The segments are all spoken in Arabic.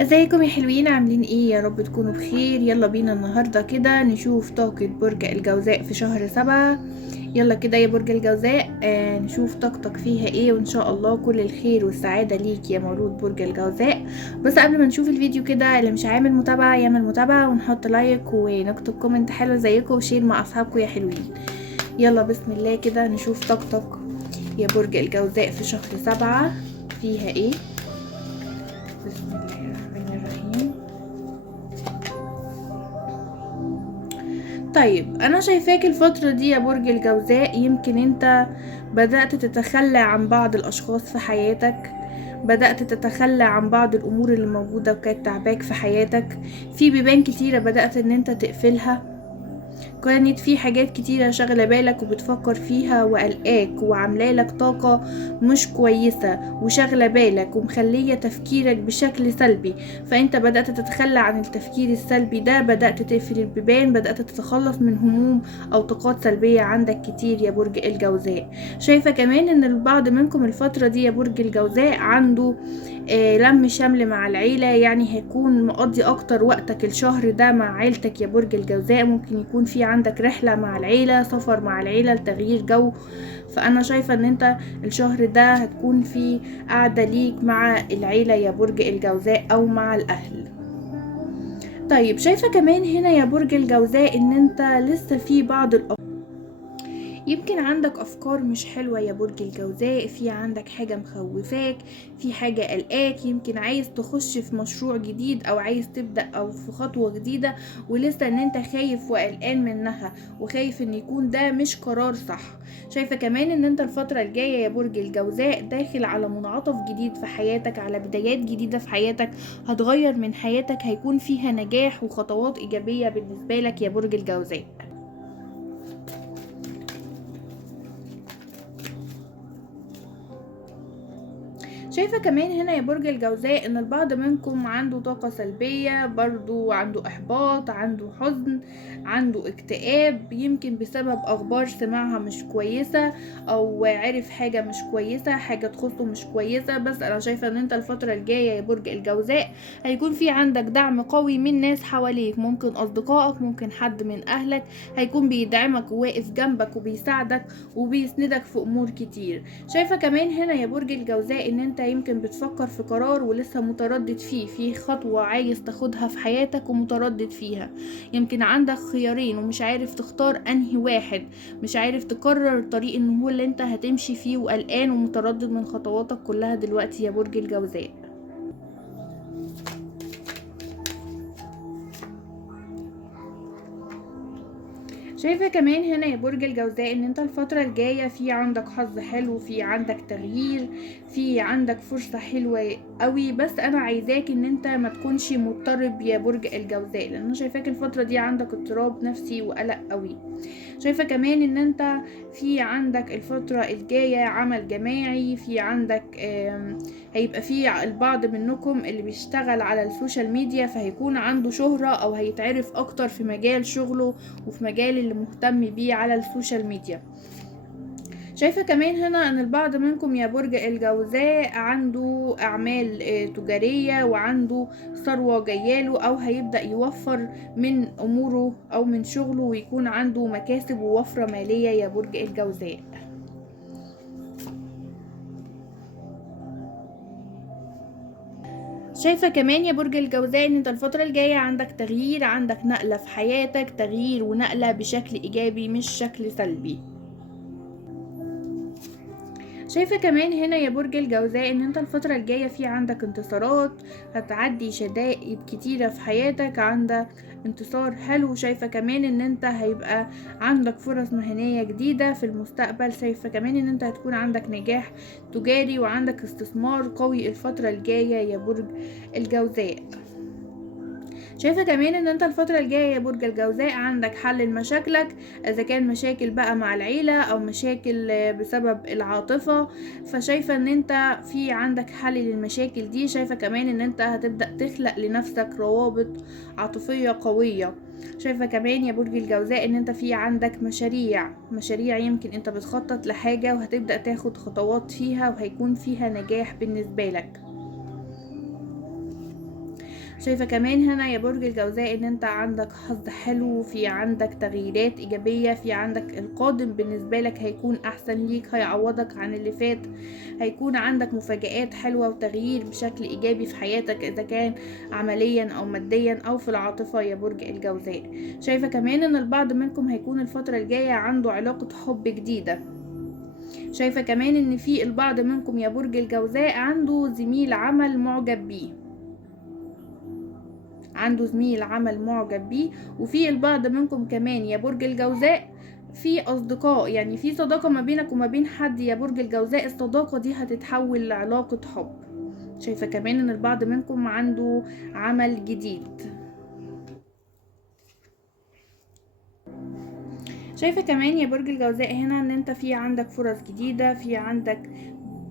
ازيكم يا حلوين؟ عاملين ايه؟ يا رب تكونوا بخير. يلا بينا النهاردة كده نشوف طاقة برج الجوزاء في شهر 7. يلا كده يا برج الجوزاء، نشوف طاقتك فيها ايه، وان شاء الله كل الخير والسعادة ليك يا مولود برج الجوزاء. بس قبل ما نشوف الفيديو كده، اللي مش عامل متابعة يعمل متابعة، ونحط لايك ونكتب كومنت حلو زيكم وشير مع اصحابكم يا حلوين. يلا بسم الله كده نشوف طاقتك يا برج الجوزاء في شهر 7 فيها ايه. بسم الله الرحمن الرحيم. طيب انا شايفاك الفترة دي يا برج الجوزاء، يمكن انت بدأت تتخلى عن بعض الاشخاص في حياتك، بدأت تتخلى عن بعض الامور اللي موجودة وكانت تعباك في حياتك. في بيبان كتيرة بدأت ان انت تقفلها، كانت في حاجات كتيرة شغلة بالك وبتفكر فيها وقلقاك وعاملالك طاقة مش كويسة وشغلة بالك ومخلية تفكيرك بشكل سلبي. فانت بدأت تتخلى عن التفكير السلبي ده، بدأت تقفل البيبان، بدأت تتخلص من هموم او طاقات سلبية عندك كتير يا برج الجوزاء. شايفة كمان ان البعض منكم الفترة دي يا برج الجوزاء عنده لم شمل مع العيلة، يعني هيكون مقضي اكتر وقتك الشهر ده مع عيلتك يا برج الجوزاء. ممكن يكون في عندك رحلة مع العيلة، سفر مع العيلة لتغيير جو. فانا شايفة ان انت الشهر ده هتكون في قاعدة ليك مع العيلة يا برج الجوزاء او مع الاهل. طيب شايفة كمان هنا يا برج الجوزاء ان انت لسه في بعض يمكن عندك افكار مش حلوة يا برج الجوزاء، في عندك حاجة مخوفاك، في حاجة قلقاك، يمكن عايز تخش في مشروع جديد او عايز تبدأ او في خطوة جديدة، ولسه ان انت خايف وقلقان منها وخايف ان يكون ده مش قرار صح. شايفة كمان ان انت الفترة الجاية يا برج الجوزاء داخل على منعطف جديد في حياتك، على بدايات جديدة في حياتك هتغير من حياتك، هيكون فيها نجاح وخطوات ايجابية بالنسبة لك يا برج الجوزاء. شايفة كمان هنا يا برج الجوزاء ان البعض منكم عنده طاقة سلبية، برضو عنده احباط، عنده حزن، عنده اكتئاب، يمكن بسبب اخبار سمعها مش كويسة او عرف حاجة مش كويسة، حاجة تخصه مش كويسة. بس انا شايفة ان انت الفترة الجاية يا برج الجوزاء هيكون في عندك دعم قوي من ناس حواليك، ممكن اصدقائك، ممكن حد من اهلك هيكون بيدعمك وواقف جنبك وبيساعدك وبيسندك في امور كتير. شايفة كمان هنا يا برج الجوزاء ان انت يمكن بتفكر في قرار ولسه متردد فيه، في خطوة عايز تاخدها في حياتك ومتردد فيها، يمكن عندك خيارين ومش عارف تختار انهي واحد، مش عارف تقرر الطريق ان هو اللي انت هتمشي فيه، وقلقان ومتردد من خطواتك كلها دلوقتي يا برج الجوزاء. شايفة كمان هنا يا برج الجوزاء ان انت الفترة الجاية في عندك حظ حلو، في عندك تغيير، في عندك فرصة حلوة قوي. بس انا عايزاك ان انت ما تكونش مضطرب يا برج الجوزاء، لان انا شايفاك الفترة دي عندك اضطراب نفسي وقلق قوي. شايفة كمان ان انت في عندك الفترة الجاية عمل جماعي، في عندك هيبقى في البعض منكم اللي بيشتغل على السوشيال ميديا فهيكون عنده شهرة او هيتعرف اكتر في مجال شغله وفي مجال اللي مهتم بيه على السوشيال ميديا. شايفة كمان هنا ان البعض منكم يا برج الجوزاء عنده اعمال تجارية وعنده ثروة جاياله، او هيبدأ يوفر من اموره او من شغله ويكون عنده مكاسب ووفرة مالية يا برج الجوزاء. شايفة كمان يا برج الجوزاء ان انت الفترة الجاية عندك تغيير، عندك نقلة في حياتك، تغيير ونقلة بشكل ايجابي مش شكل سلبي. شايفة كمان هنا يا برج الجوزاء ان انت الفترة الجاية في عندك انتصارات، هتعدي شدائد كتيرة في حياتك، عندك انتصار حلو. شايفة كمان ان انت هيبقى عندك فرص مهنية جديدة في المستقبل. شايفة كمان ان انت هتكون عندك نجاح تجاري وعندك استثمار قوي الفترة الجاية يا برج الجوزاء. شايفة كمان ان انت الفترة الجاية يا برج الجوزاء عندك حل لمشاكلك، اذا كان مشاكل بقى مع العيلة او مشاكل بسبب العاطفة. فشايفة ان انت في عندك حل للمشاكل دي. شايفة كمان ان انت هتبدأ تخلق لنفسك روابط عاطفية قوية. شايفة كمان يا برج الجوزاء ان انت في عندك مشاريع يمكن انت بتخطط لحاجة وهتبدأ تاخد خطوات فيها وهيكون فيها نجاح بالنسبة لك. شايفة كمان هنا يا برج الجوزاء ان انت عندك حظ حلو، في عندك تغييرات ايجابية، في عندك القادم بالنسبة لك هيكون احسن ليك، هيعوضك عن اللي فات، هيكون عندك مفاجآت حلوة وتغيير بشكل ايجابي في حياتك، اذا كان عمليا او ماديا او في العاطفة يا برج الجوزاء. شايفة كمان ان البعض منكم هيكون الفترة الجاية عنده علاقة حب جديدة. شايفة كمان ان في البعض منكم يا برج الجوزاء عنده زميل عمل معجب بيه، عنده زميل عمل معجب بيه. وفي البعض منكم كمان يا برج الجوزاء في اصدقاء، يعني في صداقة ما بينك وما بين حد يا برج الجوزاء، الصداقة دي هتتحول لعلاقة حب. شايفة كمان ان البعض منكم عنده عمل جديد. شايفة كمان يا برج الجوزاء هنا ان انت في عندك فرص جديدة، في عندك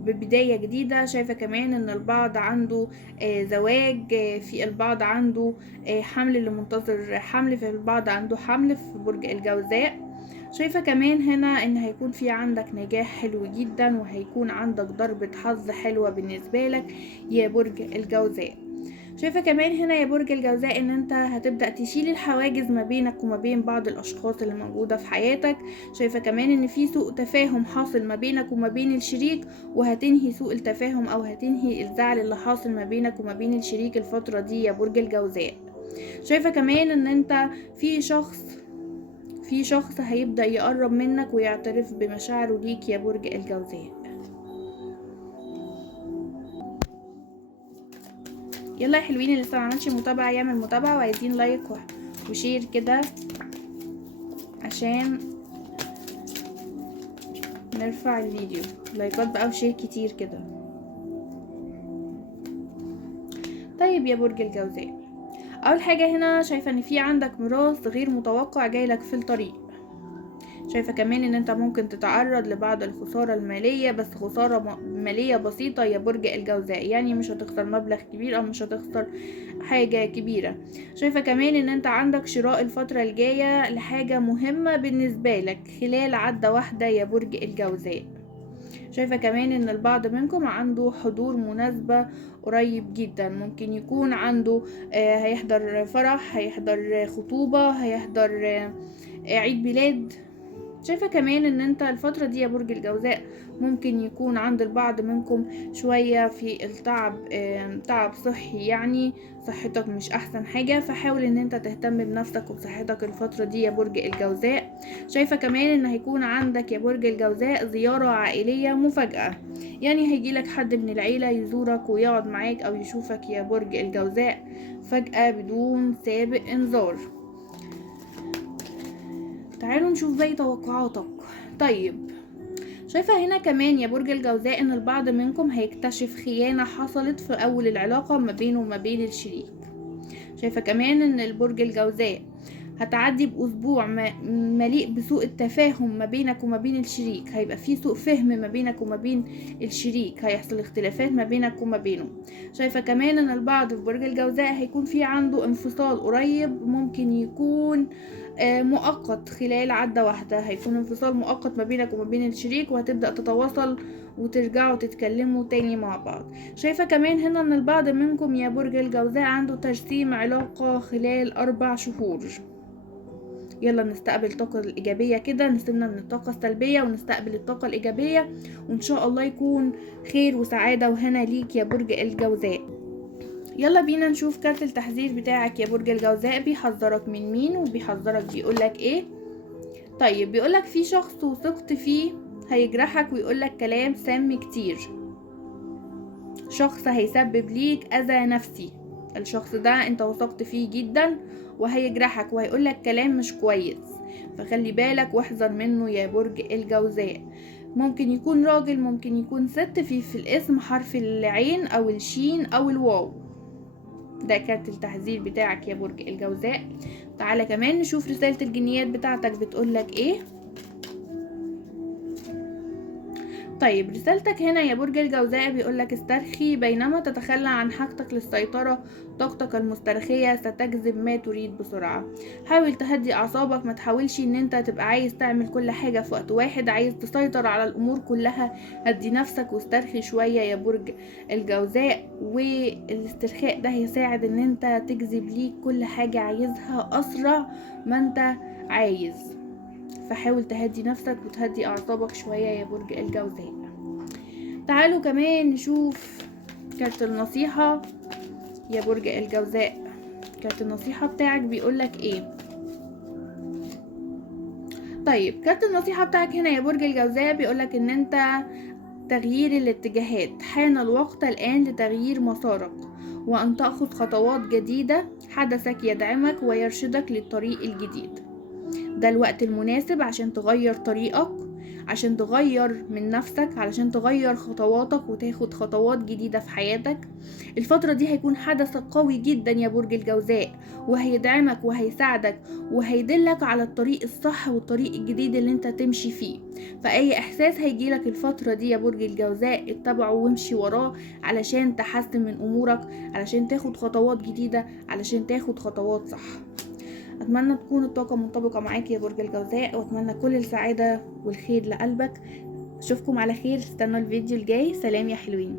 ببداية جديدة. شايفة كمان ان البعض عنده زواج، في البعض عنده حمل اللي منتظر حمل، في البعض عنده حمل في برج الجوزاء. شايفة كمان هنا ان هيكون في عندك نجاح حلو جدا، وهيكون عندك ضربة حظ حلوة بالنسبة لك يا برج الجوزاء. شايفة كمان هنا يا برج الجوزاء ان انت هتبدأ تشيل الحواجز ما بينك وما بين بعض الاشخاص اللي موجودة في حياتك. شايفة كمان ان في سوء تفاهم حاصل ما بينك وما بين الشريك، وهتنهي سوء التفاهم او هتنهي الزعل اللي حاصل ما بينك وما بين الشريك الفترة دي يا برج الجوزاء. شايفة كمان ان انت في شخص هيبدأ يقرب منك ويعترف بمشاعره ليك يا برج الجوزاء. يلا يا حلوين، اللي لسه معملش متابعة يعمل متابعة، وعايزين لايك وشير كده عشان نرفع الفيديو. لايكات بقى وشير كتير كده. طيب يا برج الجوزاء، اول حاجة هنا شايفة ان في عندك ميراث غير متوقع جايلك في الطريق. شايفة كمان ان انت ممكن تتعرض لبعض الخسارة المالية، بس خسارة مالية بسيطة يا برج الجوزاء، يعني مش هتخسر مبلغ كبير او مش هتخسر حاجة كبيرة. شايفة كمان ان انت عندك شراء الفترة الجاية لحاجة مهمة بالنسبة لك خلال عدة واحدة يا برج الجوزاء. شايفة كمان ان البعض منكم عنده حضور مناسبة قريب جدا، ممكن يكون عنده هيحضر فرح، هيحضر خطوبة، هيحضر عيد ميلاد. شايفة كمان ان انت الفترة دي يا برج الجوزاء ممكن يكون عند البعض منكم شوية في التعب، تعب صحي، يعني صحتك مش احسن حاجة، فحاول ان انت تهتم بنفسك وبصحتك الفترة دي يا برج الجوزاء. شايفة كمان ان هيكون عندك يا برج الجوزاء زيارة عائلية مفاجأة، يعني هيجيلك حد من العيلة يزورك ويقعد معاك او يشوفك يا برج الجوزاء فجأة بدون سابق انذار. تعالوا نشوف باقي توقعاتك. طيب، شايفة هنا كمان يا برج الجوزاء ان البعض منكم هيكتشف خيانة حصلت في اول العلاقة ما بينه وما بين الشريك. شايفة كمان ان البرج الجوزاء هتعدي بأسبوع مليء بسوء التفاهم ما بينك وما بين الشريك، هيبقى في سوء فهم ما بينك وما بين الشريك، هيحصل اختلافات ما بينك وما بينه. شايفة كمان ان البعض في برج الجوزاء هيكون في عنده انفصال قريب، ممكن يكون مؤقت خلال عدة واحدة، هيكون انفصال مؤقت ما بينك وما بين الشريك، وهتبدأ تتواصل وترجعوا تتكلموا تاني مع بعض. شايفة كمان هنا ان البعض منكم يا برج الجوزاء عنده تجسيم علاقة خلال 4 شهور. يلا نستقبل الطاقة الإيجابية كده، نسيبنا من الطاقة السلبية ونستقبل الطاقة الإيجابية، وإن شاء الله يكون خير وسعادة وهنا ليك يا برج الجوزاء. يلا بينا نشوف كارت التحذير بتاعك يا برج الجوزاء، بيحذرك من مين وبيحذرك بيقولك ايه؟ طيب، بيقولك في شخص وثقت فيه هيجرحك ويقولك كلام سام كتير، شخص هيسبب ليك أذى نفسي، الشخص ده انت وثقت فيه جدا وهيجرحك وهيقولك كلام مش كويس، فخلي بالك واحذر منه يا برج الجوزاء. ممكن يكون راجل، ممكن يكون ست، في الاسم حرف العين او الشين او الواو. ده كارت التحذير بتاعك يا برج الجوزاء. تعالى كمان نشوف رسالة الجنيات بتاعتك بتقولك ايه. طيب رسالتك هنا يا برج الجوزاء بيقولك استرخي، بينما تتخلى عن حاجتك للسيطرة طاقتك المسترخية ستجذب ما تريد بسرعة. حاول تهدي اعصابك، ما تحاولش ان انت تبقى عايز تعمل كل حاجة في وقت واحد، عايز تسيطر على الامور كلها. هدي نفسك واسترخي شوية يا برج الجوزاء، والاسترخاء ده هيساعد ان انت تجذب ليك كل حاجة عايزها اسرع ما انت عايز. فحاول تهدي نفسك وتهدي اعصابك شوية يا برج الجوزاء. تعالوا كمان نشوف كارت النصيحة يا برج الجوزاء. كارت النصيحة بتاعك بيقولك ايه؟ طيب كارت النصيحة بتاعك هنا يا برج الجوزاء بيقولك ان انت تغيير الاتجاهات، حان الوقت الآن لتغيير مسارك وأن تأخذ خطوات جديدة. حدثك يدعمك ويرشدك للطريق الجديد. ده الوقت المناسب عشان تغير طريقك، عشان تغير من نفسك، علشان تغير خطواتك وتاخد خطوات جديدة في حياتك. الفترة دي هيكون حدث قوي جدا يا برج الجوزاء، وهيدعمك وهيساعدك وهيدلك على الطريق الصح والطريق الجديد اللي انت تمشي فيه. فأي إحساس هيجيلك الفترة دي يا برج الجوزاء اتبعه وامشي وراه، علشان تحسن من أمورك، علشان تاخد خطوات جديدة، علشان تاخد خطوات صح. اتمنى تكون الطاقة منطبقة معاك يا برج الجوزاء، واتمنى كل السعادة والخير لقلبك. اشوفكم على خير، استنوا الفيديو الجاي. سلام يا حلوين.